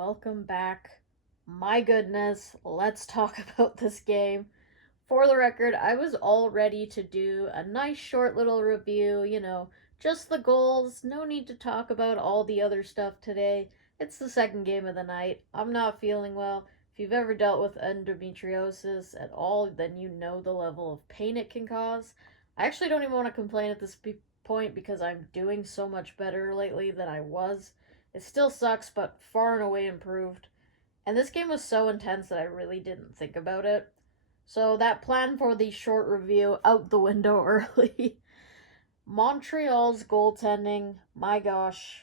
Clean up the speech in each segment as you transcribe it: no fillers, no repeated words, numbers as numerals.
welcome back. My goodness, let's talk about this game. For the record, I was all ready to do a nice short little review, just the goals. No need to talk about all the other stuff today. It's the second game of the night. I'm not feeling well. If you've ever dealt with endometriosis at all, then you know the level of pain it can cause. I actually don't even want to complain at this point because I'm doing so much better lately than I was. It still sucks, but far and away improved. And this game was so intense that I really didn't think about it. So that plan for the short review out the window early. Montreal's goaltending, my gosh,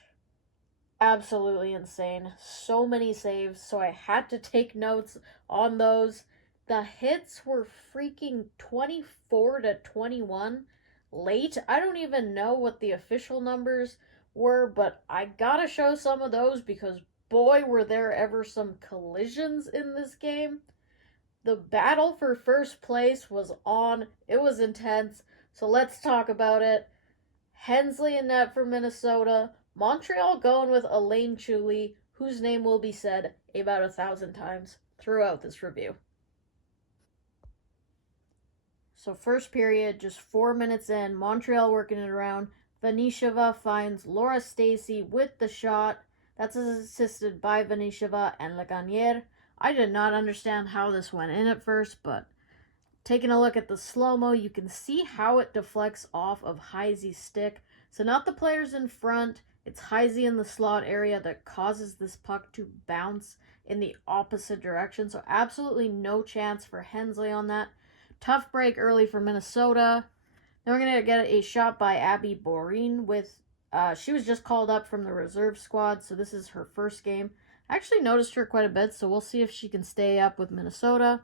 absolutely insane. So many saves, so I had to take notes on those. The hits were freaking 24-21 late. I don't even know what the official numbers were, but I gotta show some of those because boy, were there ever some collisions in this game. The battle for first place was on. It was intense. So let's talk about it. Hensley in net for Minnesota. Montreal going with Elaine Chuli, whose name will be said about 1,000 times throughout this review. So first period, just 4 minutes in, Montreal working it around. Vanisheva finds Laura Stacy with the shot. That's assisted by Vanisheva and Legagnier. I did not understand how this went in at first, but taking a look at the slow-mo, you can see how it deflects off of Heisey's stick. So not the players in front, it's Heisey in the slot area that causes this puck to bounce in the opposite direction. So absolutely no chance for Hensley on that. Tough break early for Minnesota. Then we're going to get a shot by Abby Borin with, she was just called up from the reserve squad, so this is her first game. I actually noticed her quite a bit, so we'll see if she can stay up with Minnesota.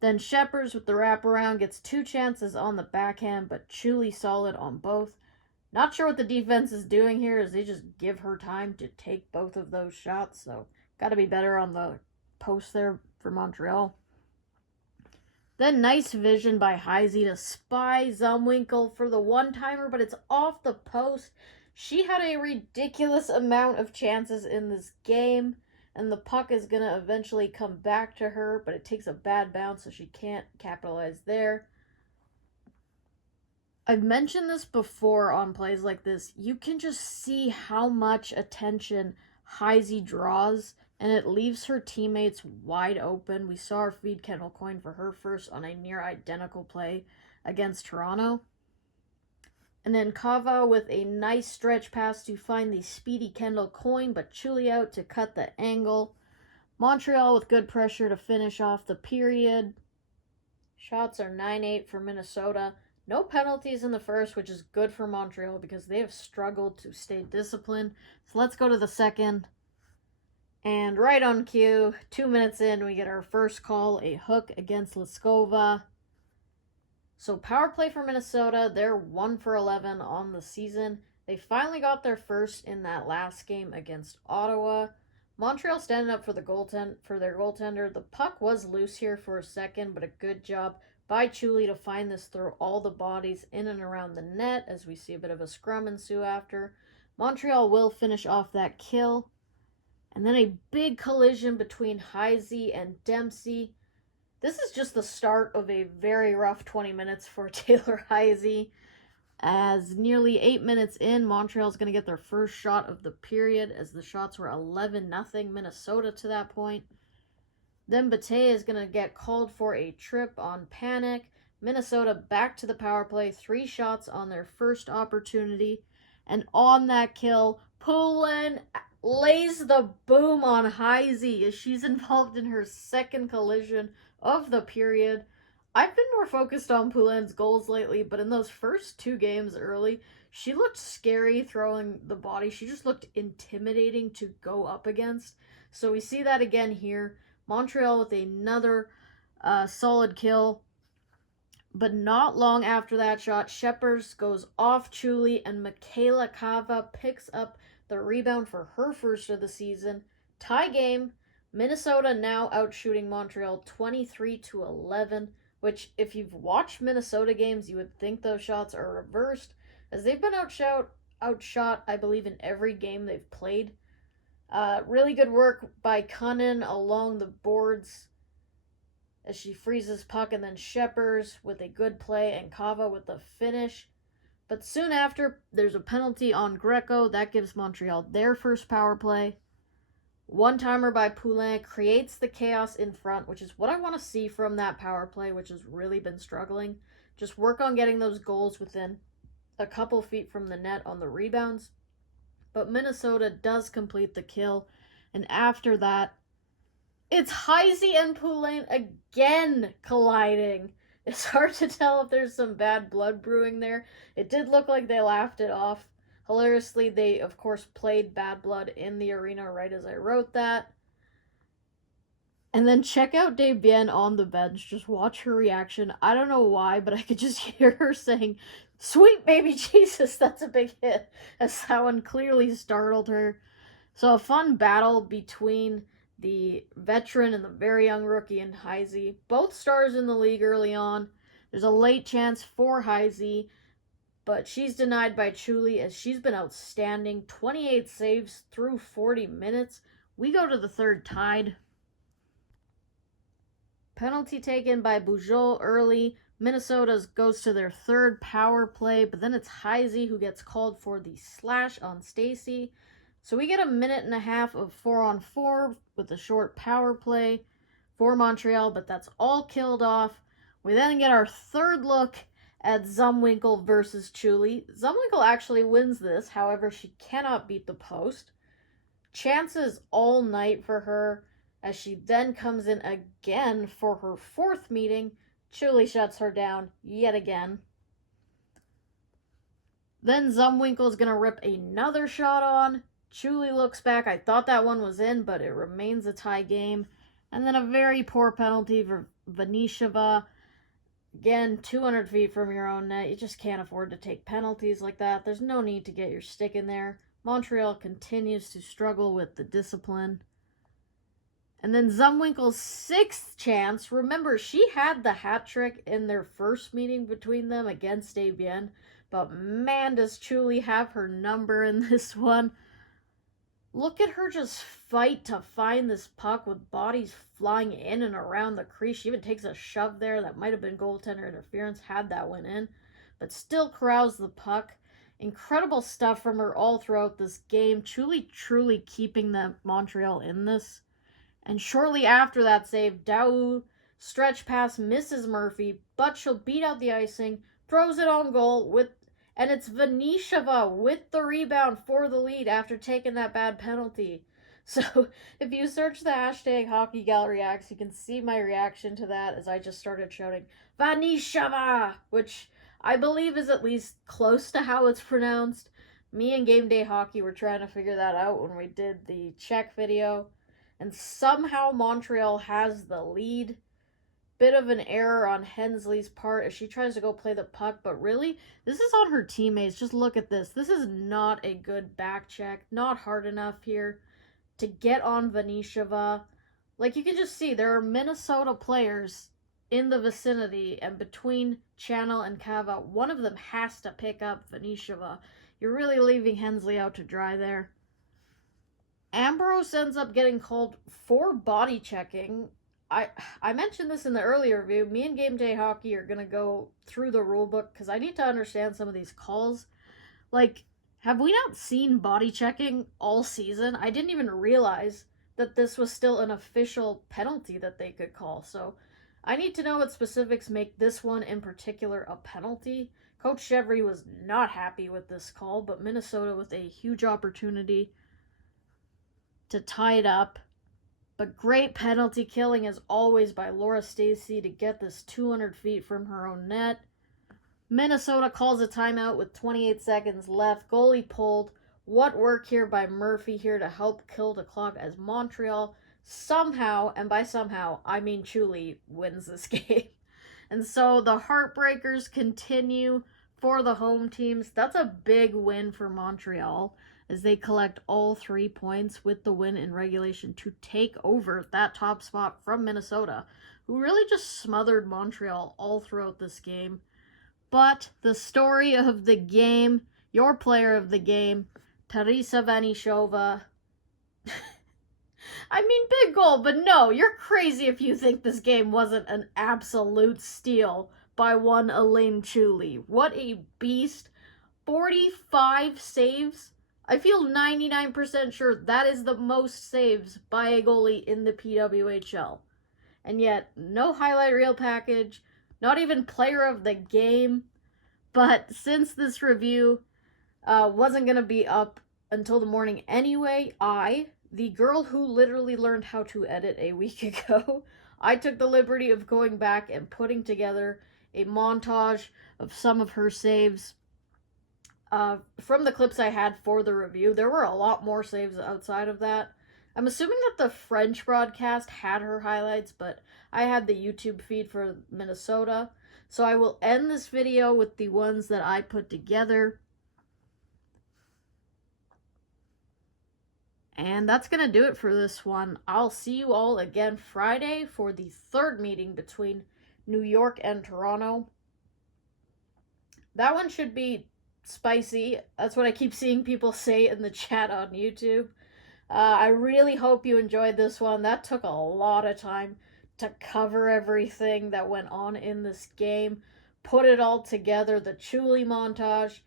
Then Sheppers with the wraparound gets 2 chances on the backhand, but Chuli solid on both. Not sure what the defense is doing here, as they just give her time to take both of those shots, so got to be better on the post there for Montreal. Then nice vision by Heisey to spy Zumwinkle for the one-timer, but it's off the post. She had a ridiculous amount of chances in this game, and the puck is going to eventually come back to her, but it takes a bad bounce, so she can't capitalize there. I've mentioned this before on plays like this. You can just see how much attention Heisey draws, and it leaves her teammates wide open. We saw her feed Kendall Coyne for her first on a near identical play against Toronto. And then Kava with a nice stretch pass to find the speedy Kendall Coyne, but Chuli out to cut the angle. Montreal with good pressure to finish off the period. Shots are 9-8 for Minnesota. No penalties in the first, which is good for Montreal because they have struggled to stay disciplined. So let's go to the second. And right on cue, 2 minutes in, we get our first call, a hook against Liskova. So power play for Minnesota, they're 1 for 11 on the season. They finally got their first in that last game against Ottawa. Montreal standing up for their goaltender. The puck was loose here for a second, but a good job by Chuli to find this through all the bodies in and around the net as we see a bit of a scrum ensue after. Montreal will finish off that kill. And then a big collision between Heisey and Dempsey. This is just the start of a very rough 20 minutes for Taylor Heisey. As nearly 8 minutes in, Montreal's going to get their first shot of the period as the shots were 11-0 Minnesota to that point. Then Bate is going to get called for a trip on Panic. Minnesota back to the power play. 3 shots on their first opportunity. And on that kill, Poulin lays the boom on Heisey as she's involved in her second collision of the period. I've been more focused on Poulin's goals lately, but in those first 2 games early, she looked scary throwing the body. She just looked intimidating to go up against. So we see that again here. Montreal with another solid kill. But not long after that shot, Sheppers goes off Chuli and Michaela Kava picks up the rebound for her first of the season. Tie game. Minnesota now outshooting Montreal 23-11, which if you've watched Minnesota games, you would think those shots are reversed, as they've been outshot, I believe, in every game they've played. Really good work by Cunnin along the boards as she freezes puck, and then Sheppers with a good play and Kava with the finish. But soon after, there's a penalty on Greco. That gives Montreal their first power play. One-timer by Poulin creates the chaos in front, which is what I want to see from that power play, which has really been struggling. Just work on getting those goals within a couple feet from the net on the rebounds. But Minnesota does complete the kill. And after that, it's Heisey and Poulin again colliding. It's hard to tell if there's some bad blood brewing there. It did look like they laughed it off. Hilariously, they, of course, played Bad Blood in the arena right as I wrote that. And then check out Desbiens on the bench. Just watch her reaction. I don't know why, but I could just hear her saying, "Sweet baby Jesus," that's a big hit, as that one clearly startled her. So a fun battle between the veteran and the very young rookie in Heisey. Both stars in the league early on. There's a late chance for Heisey, but she's denied by Chuli as she's been outstanding. 28 saves through 40 minutes. We go to the third tied. Penalty taken by Bugeaud early. Minnesota goes to their third power play, but then it's Heisey who gets called for the slash on Stacy. So we get a minute and a half of 4-on-4 with a short power play for Montreal, but that's all killed off. We then get our third look at Zumwinkle versus Chuli. Zumwinkle actually wins this, however, she cannot beat the post. Chances all night for her, as she then comes in again for her fourth meeting. Chuli shuts her down yet again. Then Zumwinkle's going to rip another shot on. Chuli looks back. I thought that one was in, but it remains a tie game. And then a very poor penalty for Vanisheva. Again, 200 feet from your own net. You just can't afford to take penalties like that. There's no need to get your stick in there. Montreal continues to struggle with the discipline. And then Zumwinkle's sixth chance. Remember, she had the hat trick in their first meeting between them against Desbiens. But man, does Chuli have her number in this one. Look at her just fight to find this puck with bodies flying in and around the crease. She even takes a shove there. That might have been goaltender interference had that went in. But still corrals the puck. Incredible stuff from her all throughout this game. Truly keeping the Montreal in this. And shortly after that save, Daou stretch pass misses Murphy, but she'll beat out the icing, throws it on goal and it's Vanisheva with the rebound for the lead after taking that bad penalty. So if you search the hashtag HockeyGalReacts, you can see my reaction to that as I just started shouting, "Vanisheva!" which I believe is at least close to how it's pronounced. Me and GameDay Hockey were trying to figure that out when we did the check video. And somehow Montreal has the lead. Bit of an error on Hensley's part as she tries to go play the puck, but really, this is on her teammates. Just look at this. This is not a good back check. Not hard enough here to get on Vanisheva. Like, you can just see, there are Minnesota players in the vicinity, and between Channel and Kava, one of them has to pick up Vanisheva. You're really leaving Hensley out to dry there. Ambrose ends up getting called for body checking. I mentioned this in the earlier review. Me and GameDay Hockey are going to go through the rulebook because I need to understand some of these calls. Like, have we not seen body checking all season? I didn't even realize that this was still an official penalty that they could call. So I need to know what specifics make this one in particular a penalty. Coach Chevry was not happy with this call, but Minnesota with a huge opportunity to tie it up. But great penalty killing as always by Laura Stacey to get this 200 feet from her own net. Minnesota calls a timeout with 28 seconds left. Goalie pulled. What work here by Murphy here to help kill the clock as Montreal somehow, and by somehow, I mean Chuli, wins this game. And so the Heartbreakers continue for the home teams. That's a big win for Montreal, as they collect all 3 points with the win in regulation to take over that top spot from Minnesota, who really just smothered Montreal all throughout this game. But the story of the game, your player of the game, Teresa Vanisheva, I mean, big goal, but no, you're crazy if you think this game wasn't an absolute steal by one Elaine Chuli. What a beast. 45 saves. I feel 99% sure that is the most saves by a goalie in the PWHL. And yet, no highlight reel package, not even player of the game. But since this review wasn't going to be up until the morning anyway, the girl who literally learned how to edit a week ago, I took the liberty of going back and putting together a montage of some of her saves. From the clips I had for the review, there were a lot more saves outside of that. I'm assuming that the French broadcast had her highlights, but I had the YouTube feed for Minnesota. So I will end this video with the ones that I put together. And that's going to do it for this one. I'll see you all again Friday for the third meeting between New York and Toronto. That one should be spicy. That's what I keep seeing people say in the chat on YouTube. I really hope you enjoyed this one. That took a lot of time to cover everything that went on in this game. Put it all together, the Chuli montage.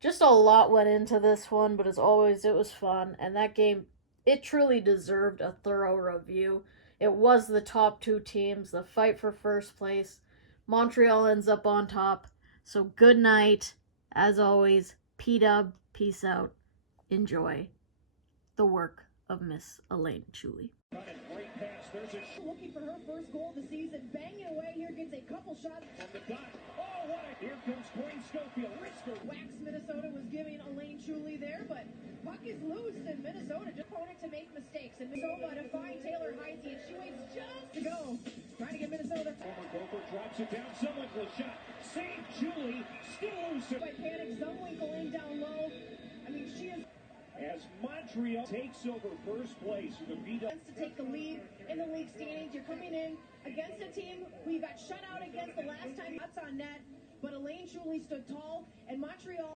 Just a lot went into this one, but as always, it was fun. And that game, it truly deserved a thorough review. It was the top two teams, the fight for first place. Montreal ends up on top. So good night. As always, P-Dub, peace out. Enjoy the work of Miss Elaine Chuli. Great pass. There's a looking for her first goal of the season. Banging away here, gets a couple shots. on the dot. Oh, what a... Here comes Queen Schofield. Wrister. Wax Minnesota was giving Elaine Chuli there, but puck is loose in Minnesota. Just opponent to make mistakes. And Minnesota to find Taylor Heisey, and she waits just to go. Trying to get Minnesota. Former Gopher drops it down. Zumwinkle shot. Save Chuli. Still loose. By Panic, Zumwinkle in down low. I mean, she is... As Montreal takes over first place with a beat up. To take the lead in the league standings. You're coming in against a team who you got shut out against the last time. That's on net. But Elaine Chuli stood tall, and Montreal...